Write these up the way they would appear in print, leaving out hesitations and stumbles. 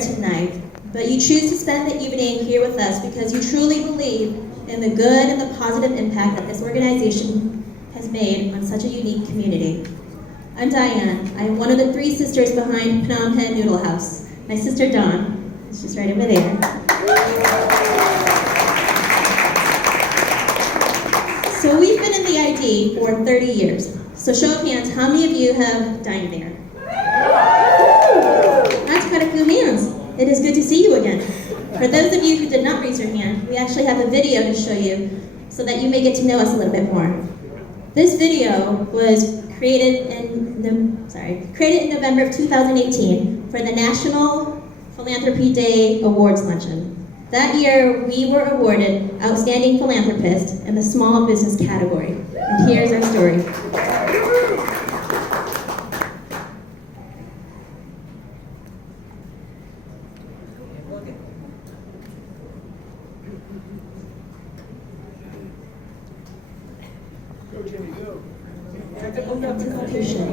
here tonight, but you choose to spend the evening here with us because you truly believe in the good and the positive impact that this organization has made on such a unique community. I'm Diane. I am one of the 3 sisters behind Phnom Penh Noodle House. My sister Dawn is just right over there. So we've been in the ID for 30 years. So show of hands, how many of you have dined there? That's quite a few hands. It is good to see you again. For those of you who did not raise your hand, we actually have a video to show you so that you may get to know us a little bit more. This video was created in November of 2018 for the National Philanthropy Day Awards Luncheon. That year, we were awarded Outstanding Philanthropist in the Small Business category. And here's our story. Anticipation.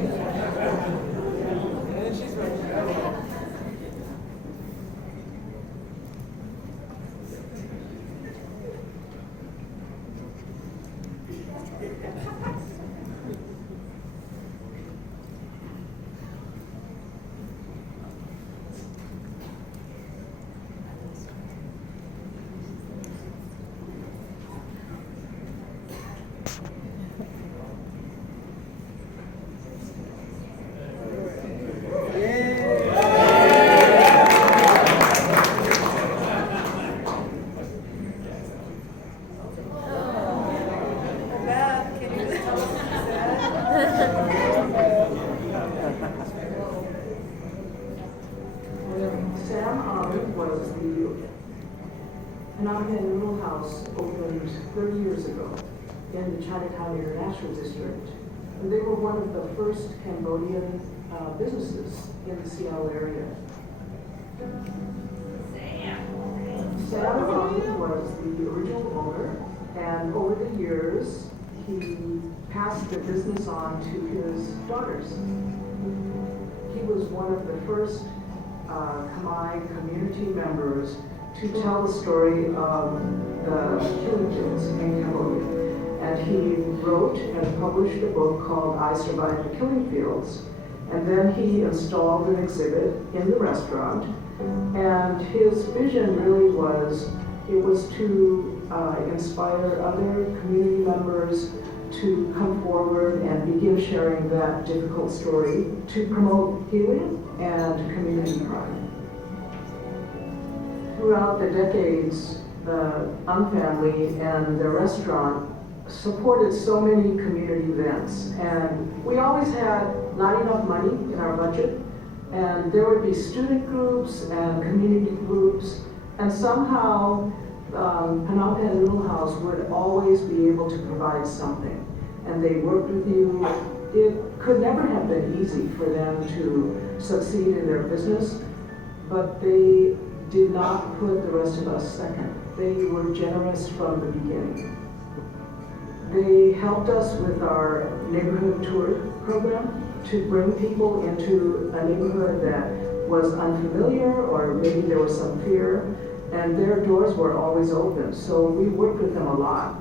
Was the Phnom Penh Noodle House opened 30 years ago in the Chinatown International District. And they were one of the first Cambodian businesses in the Seattle area. Sam was the original owner, and over the years, he passed the business on to his daughters. He was one of the first Khmer community members to tell the story of the killing fields in Cambodia. And he wrote and published a book called I Survived the Killing Fields. And then he installed an exhibit in the restaurant. And his vision really was, it was to inspire other community members to come forward and begin sharing that difficult story to promote healing and community pride. Throughout the decades, the family and the restaurant supported so many community events, and we always had not enough money in our budget, and there would be student groups and community groups, and somehow Phnom Penh Noodle House would always be able to provide something, and they worked with you. It could never have been easy for them to succeed in their business, but they did not put the rest of us second. They were generous from the beginning. They helped us with our neighborhood tour program to bring people into a neighborhood that was unfamiliar, or maybe there was some fear, and their doors were always open, so we worked with them a lot.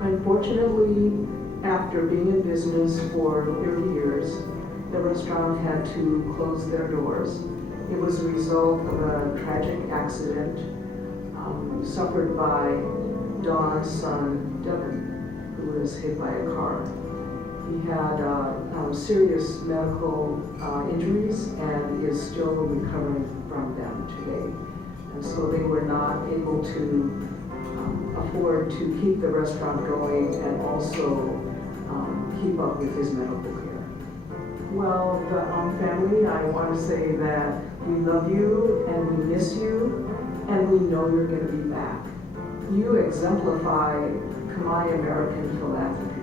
Unfortunately, after being in business for 30 years, the restaurant had to close their doors. It was a result of a tragic accident suffered by Dawn's son, Devin, who was hit by a car. He had serious medical injuries and is still recovering from them today. And so they were not able to afford to keep the restaurant going and also keep up with his medical care. Well, the family, I want to say that we love you and we miss you, and we know you're going to be back. You exemplify Khmer American philanthropy.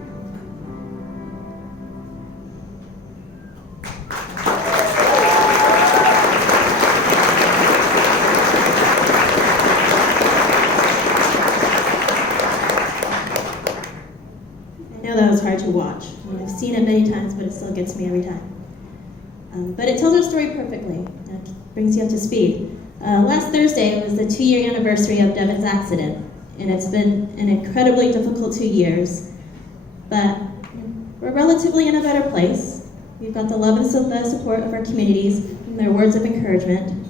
I know that was hard to watch. I've seen it many times, but it still gets me every time. But it tells our story perfectly. It brings you up to speed. Last Thursday was the 2-year anniversary of Devin's accident, and it's been an incredibly difficult 2 years. But we're relatively in a better place. We've got the love and the support of our communities and their words of encouragement.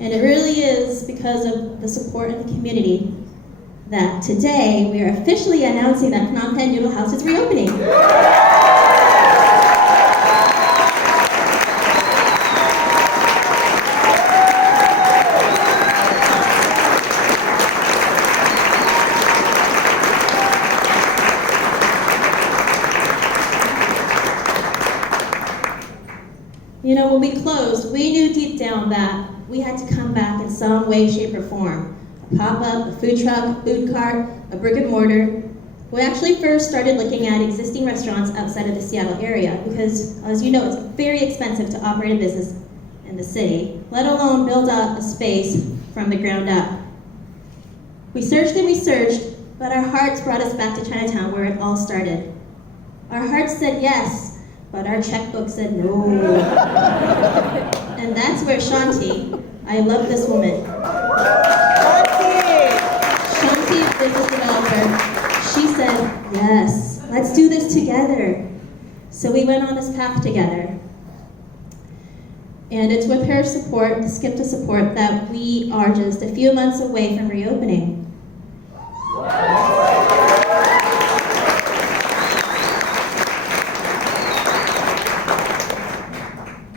And it really is because of the support of the community that today we are officially announcing that Phnom Penh Noodle House is reopening. You know, when we closed, we knew deep down that we had to come back in some way, shape, or form. A pop-up, a food truck, a food cart, a brick and mortar. We actually first started looking at existing restaurants outside of the Seattle area because, as you know, it's very expensive to operate a business in the city, let alone build up a space from the ground up. We searched and we searched, but our hearts brought us back to Chinatown where it all started. Our hearts said yes, but our checkbook said no. And that's where Shanti, I love this woman. Shanti, business developer, she said, yes, let's do this together. So we went on this path together. And it's with her support, the SCIDpda support, that we are just a few months away from reopening.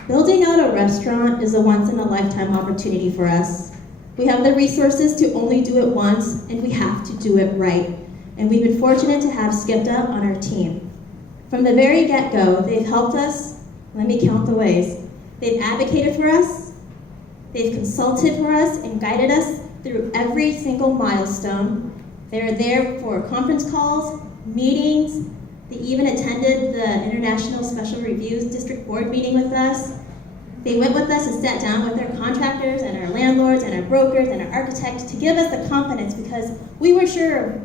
Building out a restaurant is a once-in-a-lifetime opportunity for us. We have the resources to only do it once, and we have to do it right. And we've been fortunate to have SCIDpda on our team. From the very get-go, they've helped us, let me count the ways. They've advocated for us, they've consulted for us and guided us through every single milestone. They're there for conference calls, meetings. They even attended the International Special Reviews District Board meeting with us. They went with us and sat down with our contractors and our landlords and our brokers and our architects to give us the confidence because we were sure of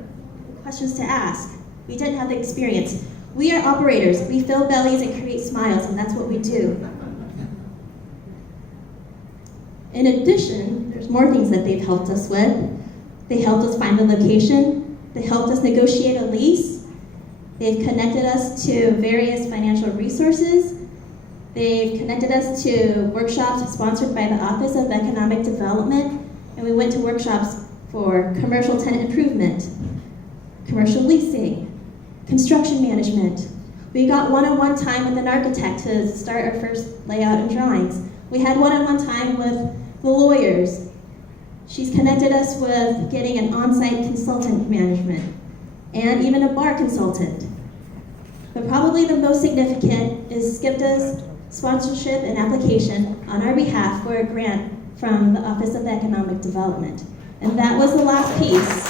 questions to ask. We didn't have the experience. We are operators. We fill bellies and create smiles, and that's what we do. In addition, there's more things that they've helped us with. They helped us find the location. They helped us negotiate a lease. They've connected us to various financial resources. They've connected us to workshops sponsored by the Office of Economic Development, and we went to workshops for commercial tenant improvement, commercial leasing, construction management. We got one-on-one time with an architect to start our first layout and drawings. We had one-on-one time with the lawyers. She's connected us with getting an on-site consultant management and even a bar consultant. But probably the most significant is SCIDpda's sponsorship and application on our behalf for a grant from the Office of Economic Development. And that was the last piece.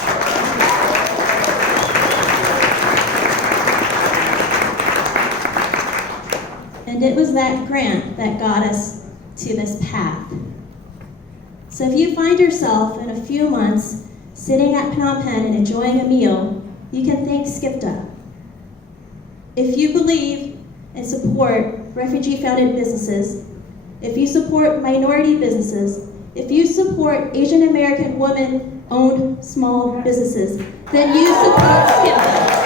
And it was that grant that got us to this path. So if you find yourself in a few months sitting at Phnom Penh and enjoying a meal, you can thank SCIDpda. If you believe and support refugee-founded businesses, if you support minority businesses, if you support Asian American women-owned small businesses, then you support SCIDpda.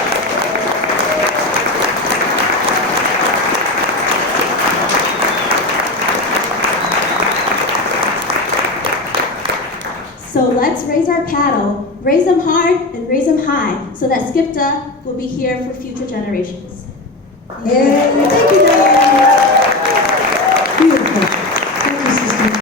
So let's raise our paddle, raise them hard and raise them high, so that SCIDpda will be here for future generations. Thank you.